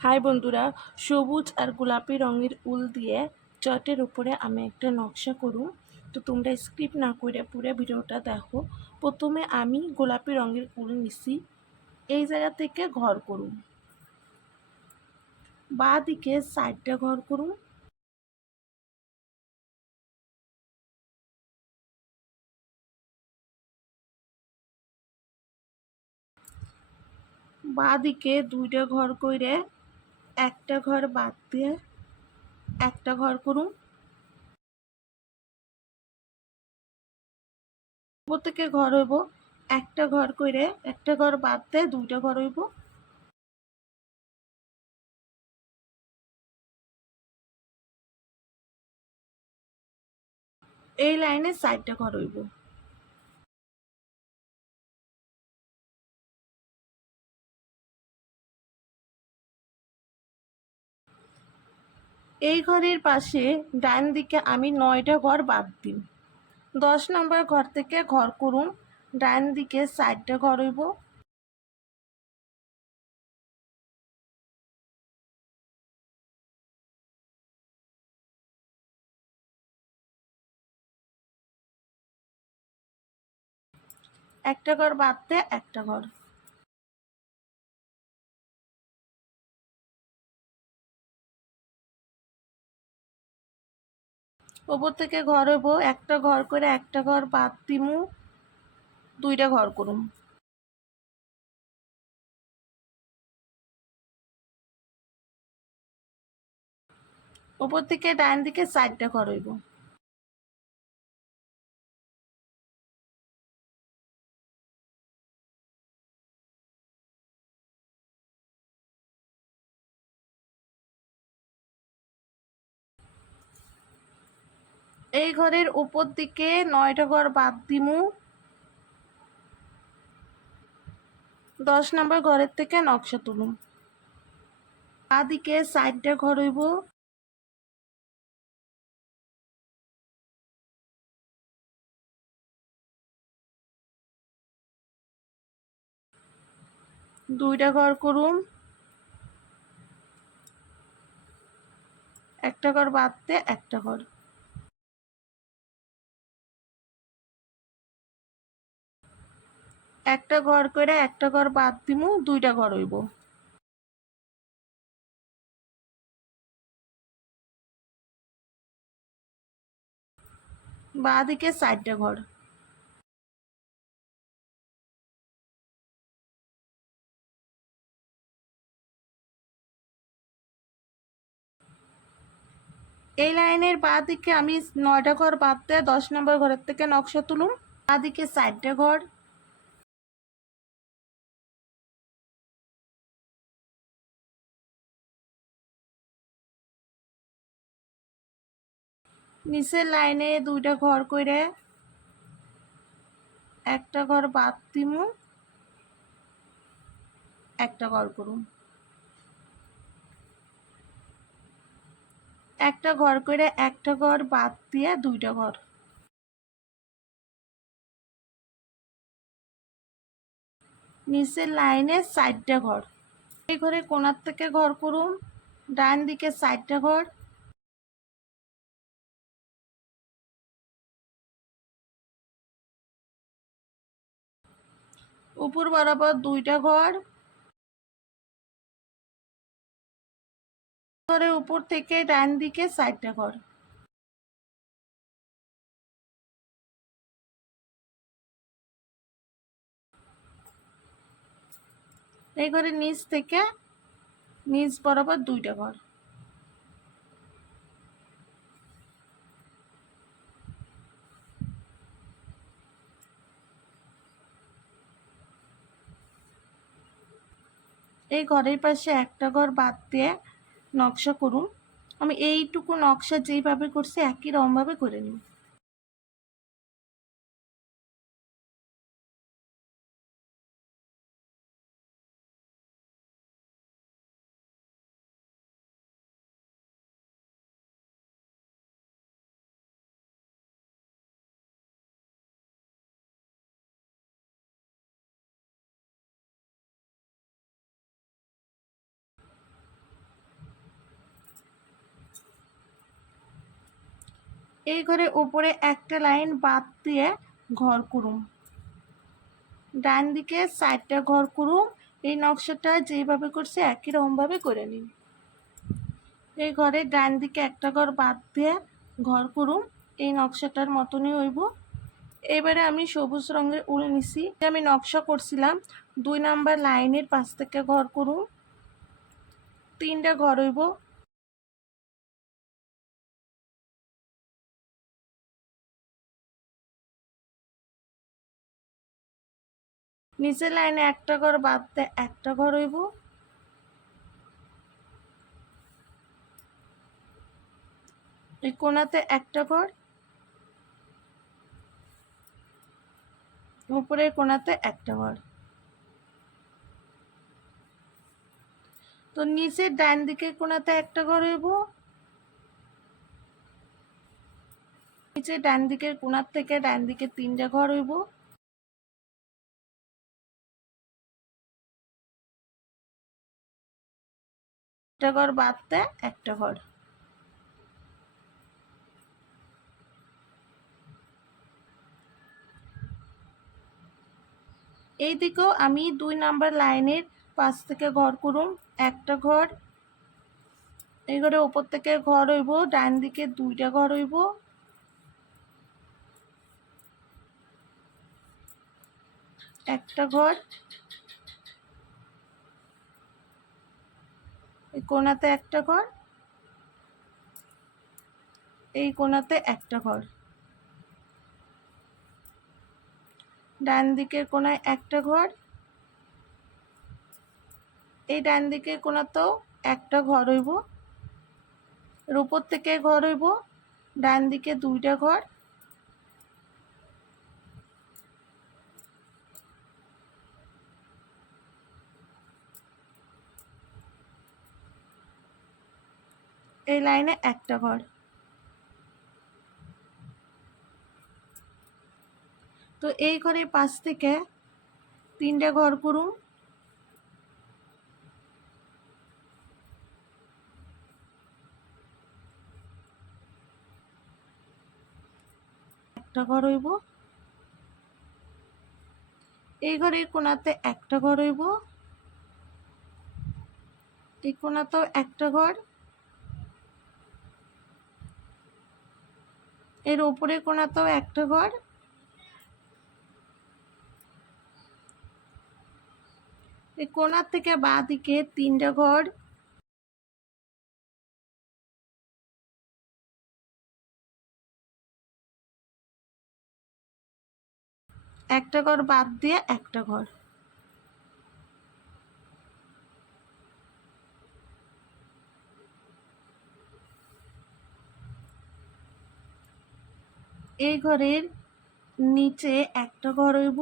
High বন্ধুরা, সবুজ আর গোলাপি রঙের উল দিয়ে চার্টের উপরে আমি একটা নকশা করুম। তো তোমরা স্কিপ না করে পুরো ভিডিওটা দেখো। প্রথমে আমি গোলাপি রঙের উল নিছি, এই জায়গা থেকে ঘর করুম, বাঁ দিকে সাইডটা ঘর করুম, বাঁ দিকে দুইটা ঘর কইরে একটা ঘর বাদ দিয়ে একটা ঘর করুম। প্রত্যেকে ঘর হইব, একটা ঘর কইরে একটা ঘর বাদ দিয়ে দুইটা ঘর হইব। এই লাইনে সাইডটা ঘর হইব। এই ঘরের পাশে ডান দিকে আমি 9টা ঘর বাদ দিই। 10 নম্বর ঘর থেকে ঘর করুন, ডান দিকে 4টা ঘর হইব। একটা ঘর বাদ দিয়ে একটা ঘর। ওপর থেকে ঘর হইব, একটা ঘর করে একটা ঘর বাদ দিমু, দুইটা ঘর করুম। ওপর থেকে ডান দিকে 4টা ঘর হইব। এই ঘরের উপর দিকে 9টা ঘর বাদ দিমু, 10 নম্বর ঘরের থেকে নকশা তুলুম। বাঁ দিকে 4টা ঘর হইব, দুইটা ঘর করুম, একটা ঘর বাদ দিয়ে একটা ঘর। একটা ঘর করে একটা ঘর বাদ দিমু, দুইটা ঘর হইব। বাঁ দিকে 4টা ঘর। এই লাইনের বাঁ দিকে আমি 9টা ঘর বাদ দিয়ে 10 নম্বর ঘরের থেকে নকশা তুলুম। বাঁ দিকে 4টা ঘর, নিচের লাইনে দুইটা ঘর কইরে একটা ঘর বাদ দিমু, একটা ঘর করুম। একটা ঘর করে একটা ঘর বাদ দিয়ে দুইটা ঘর। নিচের লাইনে 4টা ঘর। এই ঘরে কোণার থেকে ঘর করুম, ডান দিকে 4টা ঘর, উপর বরাবর দুইটা ঘর। ঘরের উপর থেকে ডান দিকে 4টা ঘর। এই ঘরের নিচ থেকে নিচ বরাবর দুইটা ঘর। এই ঘরের পাশে একটা ঘর বাদ দিয়ে নকশা করুন। আমি এইটুকু নকশা যেইভাবে করছি একই রকমভাবে করে নিই। এই ঘরে উপরে একটা লাইন বাদ দিয়ে ঘর করুম, ডান দিকে 4টা ঘর করুম। এই নকশাটা যেভাবে করছে একই রকমভাবে করে নিন। এই ঘরে ডান দিকে একটা ঘর বাদ দিয়ে ঘর করুম, এই নকশাটার মতনই হইব। এবারে আমি সবুজ রঙের উল নিছি, আমি নকশা করছিলাম 2 নাম্বার লাইনের 5 থেকে ঘর করুম, 3টা ঘর হইব। নিচের লাইনে একটা ঘর বাদ দিয়ে একটা ঘর হইব। এই কোণাতে একটা ঘর, উপরের কোণাতে একটা ঘর। তো নিচের ডান দিকের কোণাতে একটা ঘর হইব, নিচে ডান দিকের কোণার থেকে ডান দিকে 3টা ঘর হইব। একটা ঘর বাদ দিয়ে একটা ঘর। এই দিকেও আমি 2 নাম্বার লাইনের 5 থেকে ঘর করুম, একটা ঘর। এই ঘরে উপর থেকে ঘর হইব, ডান দিকে 2টা ঘর হইব। একটা ঘর, এই কোণাতে একটা ঘর, এই কোণাতে একটা ঘর। ডান দিকের কোণায় একটা ঘর, এই ডান দিকের কোণাতেও একটা ঘর হইব। এর উপর থেকে ঘর হইব, ডান দিকে 2টা ঘর। এই লাইনে একটা ঘর। তো এই ঘরে 5 থেকে 3টা ঘর করুম, একটা ঘর হইব। এই ঘরের কোণাতে একটা ঘর হইব, এই কোণাতেও একটা ঘর। এর উপরের কোণাতেও একটা ঘর। এই কোণার থেকে বাঁ দিকে 3টা ঘর। একটা ঘর বাদ দিয়ে একটা ঘর। এই ঘরের নিচে একটা ঘর হইব,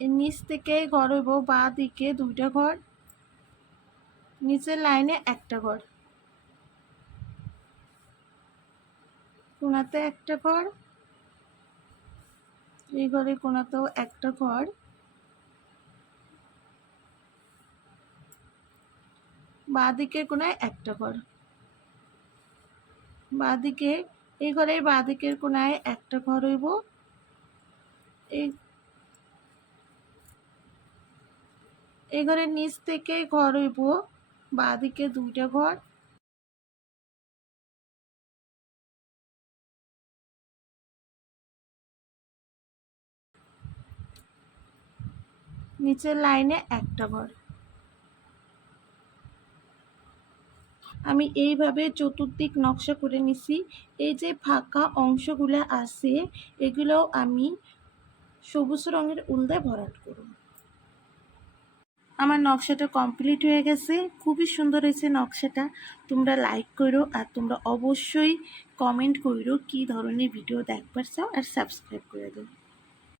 এর নিচ থেকে ঘর হইব বাঁ দিকে 2টা ঘর, নিচের লাইনে একটা ঘর। কোণাতে একটা ঘর, এই ঘরের কোণাতেও একটা ঘর। বাঁ দিকের কোণায় একটা ঘর। বাঁ দিকে এই ঘরের বাঁ দিকের কোণায় একটা ঘর হইব। এই ঘরের নিচ থেকে ঘর হইব বাঁ দিকে 2টা ঘর। নিচের লাইনে একটা ঘর। আমি এইভাবে চতুর্দিক নকশা করে নিছি। এই যে ফাঁকা অংশগুলো আছে এগুলো আমি সবুজ রঙের উল দিয়ে ভরাট করব। আমার নকশাটা কমপ্লিট হয়ে গেছে, খুবই সুন্দর হয়েছে নকশাটা। তোমরা লাইক করো আর তোমরা অবশ্যই কমেন্ট করো কী ধরনের ভিডিও দেখবার চাও আর সাবস্ক্রাইব করে দাও।